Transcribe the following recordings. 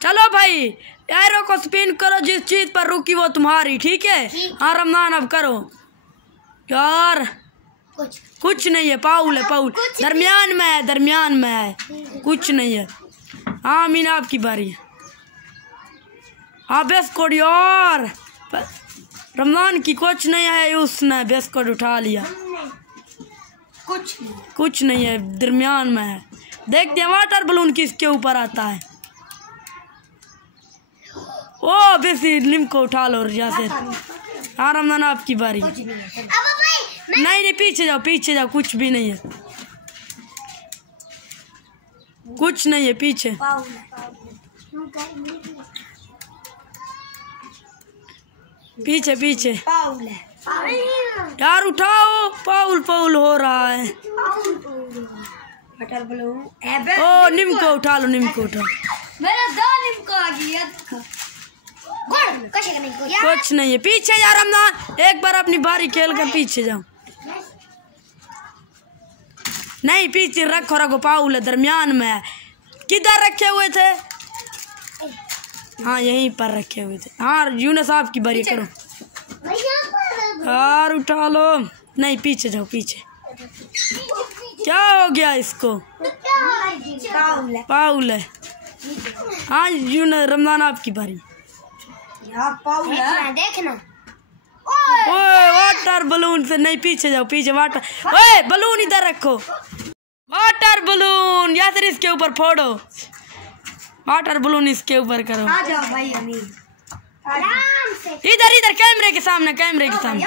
चलो भाई एरो को स्पिन करो, जिस चीज पर रुकी वो तुम्हारी, ठीक है। हाँ रमजान अब करो यार। कुछ नहीं है, पाउल है, पाउल दरमियान में है, दरमियान में है, कुछ नहीं है। हाँ मीना आपकी बारी है। हाँ बिस्कुट यार, रमजान की कुछ नहीं है, उसने बिस्कुट उठा लिया। कुछ नहीं है, दरमियान में है। देखते हैं वाटर बलून किसके ऊपर आता है। ओ बेसी लिम को उठा लो जैसे। हाँ रमजान आपकी बारी। नहीं पीछे जाओ, पीछे जाओ, कुछ भी नहीं है, कुछ नहीं है पीछे। पीछे पीछे यार उठाओ, पाउल पाउल हो रहा है। ओ निम को उठा लो, निम को उठाओ। मेरा 2 निम को आ गया। कुछ नहीं है, पीछे जा रमजान, एक बार अपनी बारी खेल कर पीछे जाओ। नहीं पीछे रखो, रखो, पाउल है, दरमियान में है। किधर रखे हुए थे? हाँ यहीं पर रखे हुए थे। हाँ यूनुस आपकी बारी, करो यार, उठा लो। नहीं पीछे जाओ, पीछे। क्या हो गया इसको? पाउल है। हाँ यूनुस, रमजान आपकी बारी। देखना ओए वाटर बलून से नहीं, पीछे जाओ, पीछे। वाटर, ओए बलून इधर रखो, वाटर बलून यासर इसके ऊपर फोड़ो, वाटर बलून इसके ऊपर करो। आ जाओ भाई अमीर, इधर इधर कैमरे के सामने, कैमरे के सामने।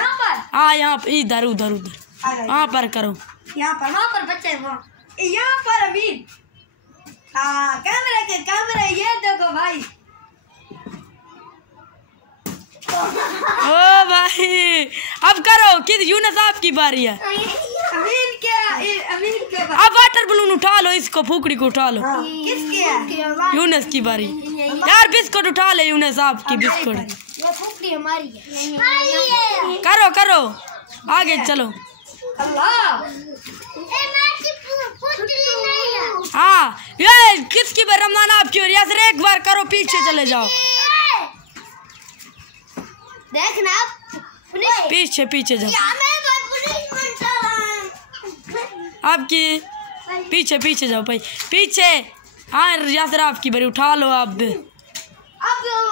हाँ यहाँ पर, इधर उधर उधर, वहाँ पर करो। यहाँ पर, वहाँ पर बच्चे, यहाँ पर अमीर। हाँ कैमरे के कैमरे, ये देखो भाई। ओ भाई अब करो, किस यूनुस आपकी बारी है। अमीर के अब वाटर बलून उठा लो, इसको फुकड़ी को उठा लो। किसके है? यूनुस की बारी यार, बिस्कुट उठा ले यूनुस, आपकी बिस्कुट। ये फुकड़ी हमारी है। करो करो, आगे चलो। हाँ ये किसकी बार? रमजान आपकी बारी। यासर एक बार करो, पीछे चले जाओ। देखना पीछे पीछे जाओ, आपकी पीछे पीछे जाओ भाई, पीछे। हाँ यासर आपकी बारी, उठा लो अब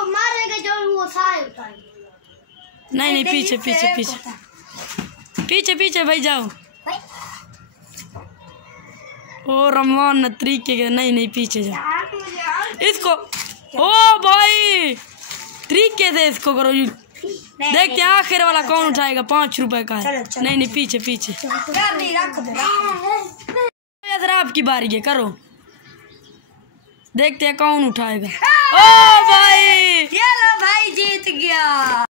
मारेगा जो वो सारे उठाएंगे। नहीं पीछे पीछे पीछे पीछे पीछे भाई जाओ। ओ रमजान न तरीके के, नहीं पीछे जाओ इसको। ओ भाई तरीके से इसको करो। देखते हैं आखिर वाला कौन उठाएगा, 5 रुपए का है। नहीं पीछे पीछे। यासर आपकी बारी है, करो, देखते हैं कौन उठाएगा। ओ भाई ये लो भाई, जीत गया।